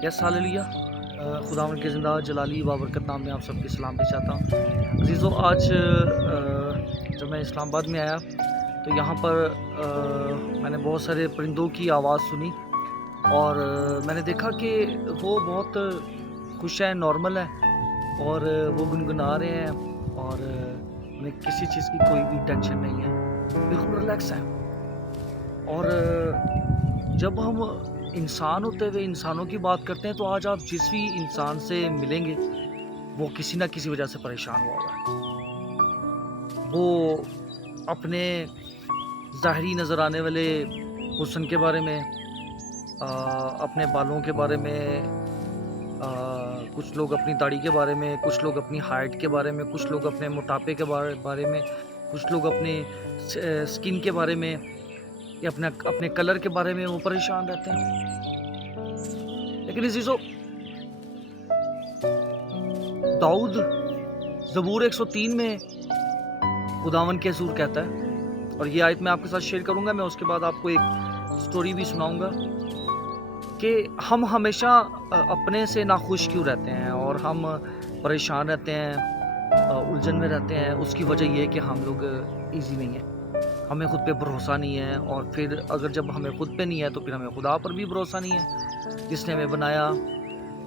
कैसा हाल है लिया। खुदावंद के ज़िंदा जलाली बाबरकत नाम में आप सबकी सलामती चाहता हूँ। अजीज़ों, आज जब मैं इस्लामाबाद में आया तो यहाँ पर मैंने बहुत सारे परिंदों की आवाज़ सुनी और मैंने देखा कि वो बहुत खुश हैं, नॉर्मल है और वो गुनगुना रहे हैं और उन्हें किसी चीज़ की कोई भी टेंशन नहीं है, बिल्कुल रिलैक्स हैं। और जब हम इंसान होते हुए इंसानों की बात करते हैं तो आज आप जिस भी इंसान से मिलेंगे वो किसी ना किसी वजह से परेशान हुआ हुआ है। वो अपने ज़ाहरी नज़र आने वाले हुस्न के बारे में, अपने बालों के बारे में, कुछ लोग अपनी दाढ़ी के बारे में, कुछ लोग अपनी हाइट के बारे में, कुछ लोग अपने मोटापे के बारे में, कुछ लोग अपने स्किन के बारे में या अपने कलर के बारे में वो परेशान रहते हैं। लेकिन अज़ीज़ों, दाऊद ज़बूर 103 में खुदावंद के हज़ूर कहता है, और ये आयत मैं आपके साथ शेयर करूंगा। मैं उसके बाद आपको एक स्टोरी भी सुनाऊंगा कि हम हमेशा अपने से नाखुश क्यों रहते हैं और हम परेशान रहते हैं, उलझन में रहते हैं। उसकी वजह यह है कि हम लोग ईजी नहीं है, हमें खुद पे भरोसा नहीं है, और फिर अगर जब हमें खुद पे नहीं है तो फिर हमें खुदा पर भी भरोसा नहीं है जिसने हमें बनाया।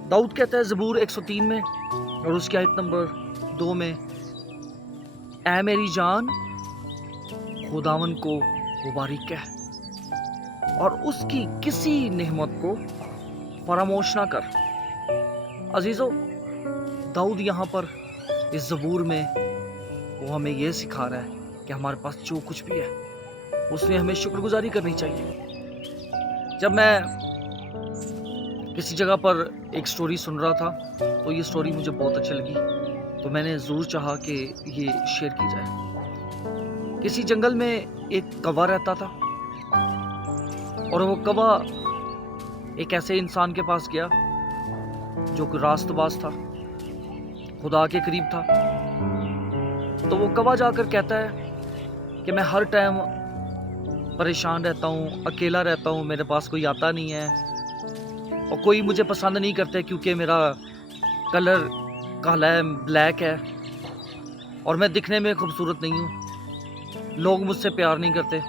दाऊद कहता है ज़बूर 103 में और उसकी आयत नंबर 2 में, ऐ मेरी जान खुदावन को मुबारक कह और उसकी किसी नेमत को फरामोश ना कर। अजीज़ों, दाऊद यहाँ पर इस ज़बूर में वो हमें ये सिखा रहा है कि हमारे पास जो कुछ भी है उसमें हमें शुक्रगुजारी करनी चाहिए। जब मैं किसी जगह पर एक स्टोरी सुन रहा था तो ये स्टोरी मुझे बहुत अच्छी लगी, तो मैंने ज़रूर चाहा कि ये शेयर की जाए। किसी जंगल में एक कौवा रहता था और वो कौवा एक ऐसे इंसान के पास गया जो कि रास्तबाज था, खुदा के करीब था। तो वो कौवा जाकर कहता है कि मैं हर टाइम परेशान रहता हूँ, अकेला रहता हूँ, मेरे पास कोई आता नहीं है और कोई मुझे पसंद नहीं करते क्योंकि मेरा कलर काला है, ब्लैक है, और मैं दिखने में खूबसूरत नहीं हूँ। लोग मुझसे प्यार नहीं करते,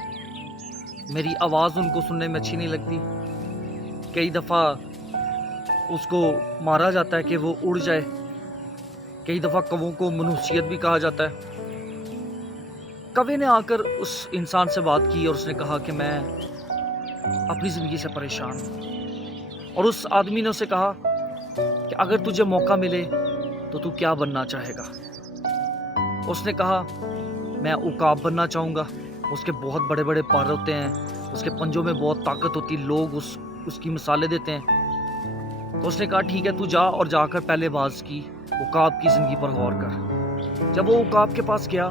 मेरी आवाज़ उनको सुनने में अच्छी नहीं लगती। कई दफ़ा उसको मारा जाता है कि वो उड़ जाए, कई दफ़ा कौवों को मनुष्यत भी कहा जाता है। कौवे ने आकर उस इंसान से बात की और उसने कहा कि मैं अपनी ज़िंदगी से परेशान हूँ। और उस आदमी ने उसे कहा कि अगर तुझे मौका मिले तो तू क्या बनना चाहेगा। उसने कहा, मैं उकाब बनना चाहूँगा। उसके बहुत बड़े बड़े पर होते हैं, उसके पंजों में बहुत ताकत होती, लोग उसकी मिसालें देते हैं। तो उसने कहा, ठीक है, तू जा और जाकर पहले बाज की उकाब की ज़िंदगी पर गौर कर। जब वो उकाब के पास गया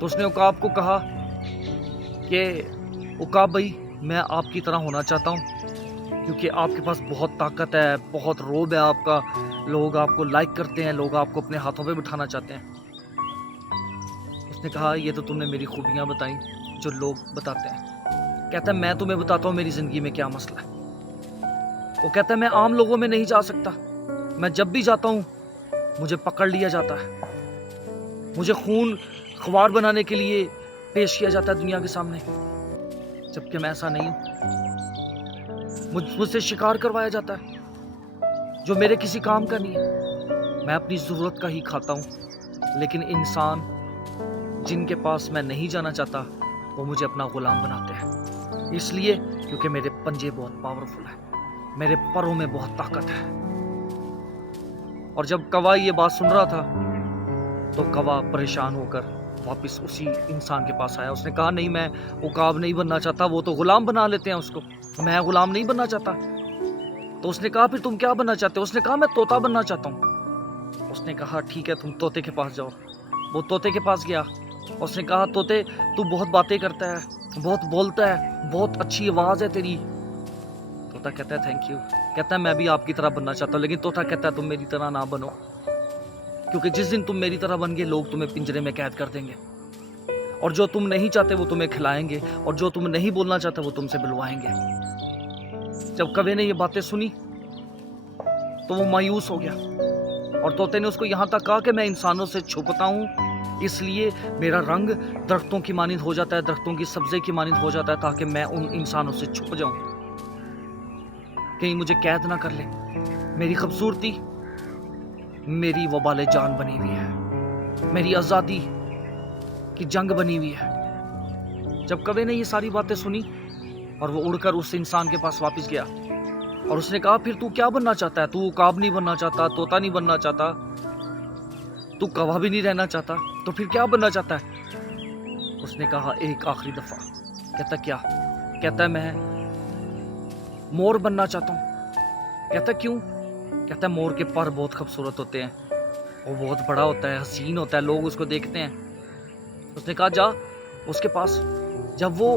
तो उसने उकाब को कहा कि उकाब भाई, मैं आपकी तरह होना चाहता हूँ क्योंकि आपके पास बहुत ताकत है, बहुत रोब है आपका, लोग आपको लाइक करते हैं, लोग आपको अपने हाथों पे बिठाना चाहते हैं। उसने कहा, ये तो तुमने मेरी खूबियाँ बताई जो लोग बताते हैं। कहता है, मैं तुम्हें बताता हूँ मेरी ज़िंदगी में क्या मसला है। वो कहता है, मैं आम लोगों में नहीं जा सकता, मैं जब भी जाता हूँ मुझे पकड़ लिया जाता है, मुझे खून ख्वार बनाने के लिए पेश किया जाता है दुनिया के सामने, जबकि मैं ऐसा नहीं हूँ। मुझसे शिकार करवाया जाता है जो मेरे किसी काम का नहीं है। मैं अपनी ज़रूरत का ही खाता हूँ, लेकिन इंसान जिनके पास मैं नहीं जाना चाहता वो मुझे अपना गुलाम बनाते हैं, इसलिए क्योंकि मेरे पंजे बहुत पावरफुल है, मेरे परों में बहुत ताकत है। और जब कौवा ये बात सुन रहा था तो कौवा परेशान होकर वापस उसी इंसान के पास आया। उसने कहा, नहीं, मैं उकाब नहीं बनना चाहता, वो तो गुलाम बना लेते हैं उसको, मैं गुलाम नहीं बनना चाहता। तो उसने कहा, फिर तुम क्या बनना चाहते हो? उसने कहा, मैं तोता बनना चाहता हूँ। उसने कहा, ठीक है, तुम तोते के पास जाओ। वो तोते के पास गया। उसने कहा, तोते, तू बहुत बातें करता है, बहुत बोलता है, बहुत अच्छी आवाज़ है तेरी। तोता कहता है, थैंक यू। कहता है, मैं भी आपकी तरह बनना चाहता हूँ। लेकिन तोता कहता है, तुम मेरी तरह ना बनो, क्योंकि जिस दिन तुम मेरी तरह बन गए लोग तुम्हें पिंजरे में कैद कर देंगे, और जो तुम नहीं चाहते वो तुम्हें खिलाएंगे, और जो तुम नहीं बोलना चाहते वो तुमसे बुलवाएंगे। जब कौवे ने ये बातें सुनी तो वो मायूस हो गया और तोते ने उसको यहाँ तक कहा कि मैं इंसानों से छुपता हूँ, इसलिए मेरा रंग दरख्तों की मानिंद हो जाता है, दरख्तों की सब्ज़े की मानिंद हो जाता है, ताकि मैं उन इंसानों से छुप जाऊं, कहीं मुझे कैद ना कर ले। मेरी खूबसूरती मेरी वबाल जान बनी हुई है, मेरी आज़ादी की जंग बनी हुई है। जब कौवे ने ये सारी बातें सुनी और वो उड़कर उस इंसान के पास वापस गया और उसने कहा, फिर तू क्या बनना चाहता है? तू उकाब नहीं बनना चाहता, तोता नहीं बनना चाहता, तू कौवा भी नहीं रहना चाहता, तो फिर क्या बनना चाहता है? उसने कहा, एक आखिरी दफा। कहता क्या? कहता है मैं मोर बनना चाहता हूँ। कहता क्यों? कहता है मोर के पर बहुत खूबसूरत होते हैं, वो बहुत बड़ा होता है, हसीन होता है, लोग उसको देखते हैं। उसने कहा जा उसके पास। जब वो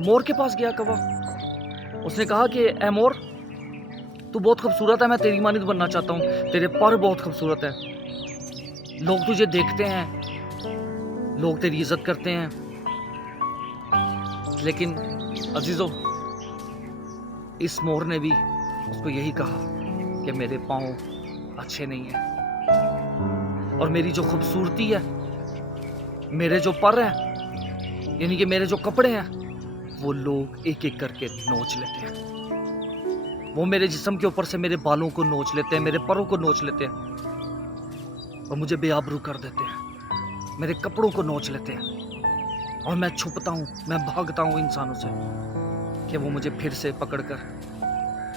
मोर के पास गया कौवा, उसने कहा कि ए मोर, तू बहुत खूबसूरत है, मैं तेरी मानिंद बनना चाहता हूँ, तेरे पर बहुत खूबसूरत है, लोग तुझे देखते हैं, लोग तेरी इज्जत करते हैं, लेकिन अजीजों, इस मोर ने भी उसको यही कहा कि मेरे पाँव अच्छे नहीं हैं और मेरी जो खूबसूरती है, मेरे जो पर हैं, यानी कि मेरे जो कपड़े हैं, वो लोग एक एक करके नोच लेते हैं। वो मेरे जिस्म के ऊपर से मेरे बालों को नोच लेते हैं, मेरे परों को नोच लेते हैं और मुझे बेआबरू कर देते हैं, मेरे कपड़ों को नोच लेते हैं और मैं छुपता हूँ, मैं भागता हूँ इंसानों से कि वो मुझे फिर से पकड़कर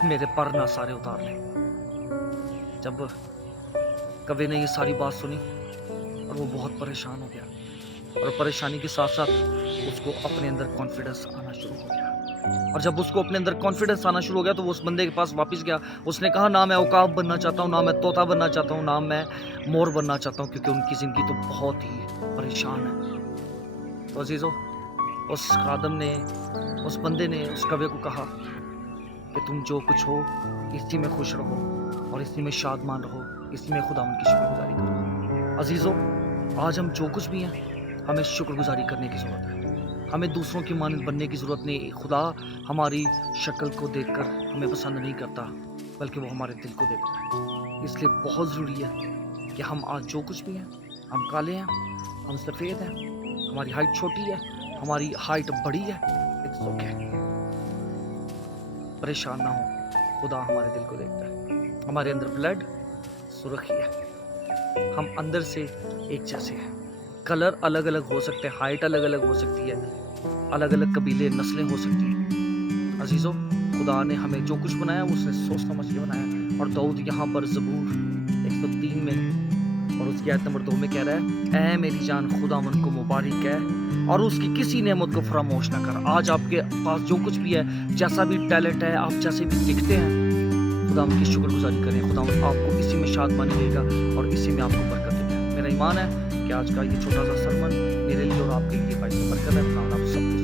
मेरे पर ना सारे उतार लें। जब कौवे ने ये सारी बात सुनी और वो बहुत परेशान हो गया और परेशानी के साथ साथ उसको अपने अंदर कॉन्फिडेंस आना शुरू हो गया। और जब उसको अपने अंदर कॉन्फिडेंस आना शुरू हो गया तो वो उस बंदे के पास वापस गया। उसने कहा, ना मैं उकाब बनना चाहता हूँ, ना मैं तोता बनना चाहता हूँ, ना मैं मोर बनना चाहता हूँ, क्योंकि उनकी ज़िंदगी तो बहुत ही परेशान है। तो अजीज़ों, उस खादम ने, उस बंदे ने उस कौवे को कहा कि तुम जो कुछ हो इसी में खुश रहो और इसी में शादमान रहो, इसी में खुदा उनकी शुक्रगुजारी करो। अजीज़ों, आज हम जो कुछ भी हैं, हमें शुक्रगुजारी करने की ज़रूरत है। हमें दूसरों की मानद बनने की ज़रूरत नहीं। खुदा हमारी शक्ल को देखकर हमें पसंद नहीं करता, बल्कि वो हमारे दिल को देखता है। इसलिए बहुत ज़रूरी है कि हम आज जो कुछ भी हैं, हम काले हैं, हम सफ़ेद हैं, हमारी हाइट छोटी है, हमारी हाइट बड़ी है, इट्स ओके। परेशान ना हो, खुदा हमारे दिल को देखता है। हमारे अंदर ब्लड सुर्खी है, हम अंदर से एक जैसे हैं। कलर अलग अलग हो सकते हैं, हाइट अलग अलग हो सकती है, अलग अलग कबीले नस्लें हो सकती हैं। अजीज़ों, खुदा ने हमें जो कुछ बनाया उसने सोच समझ के बनाया। और दाऊद यहाँ पर ज़बूर 103 में और उसकी आयत नंबर 2 में कह रहा है, ऐ मेरी जान खुदावन को मुबारक है और उसकी किसी नेमत को फरामोश ना कर। आज आपके पास जो कुछ भी है, जैसा भी टैलेंट है, आप जैसे भी दिखते हैं, खुदा उनकी शुक्रगुजारी करें। खुदा आपको इसी में शादमानी देगा और इसी में आपको बरकत देगा। मेरा ईमान है कि आज का ये छोटा सा सरमन मेरे लिए और आपके लिए बाइस बरकत है। खुदा आप सब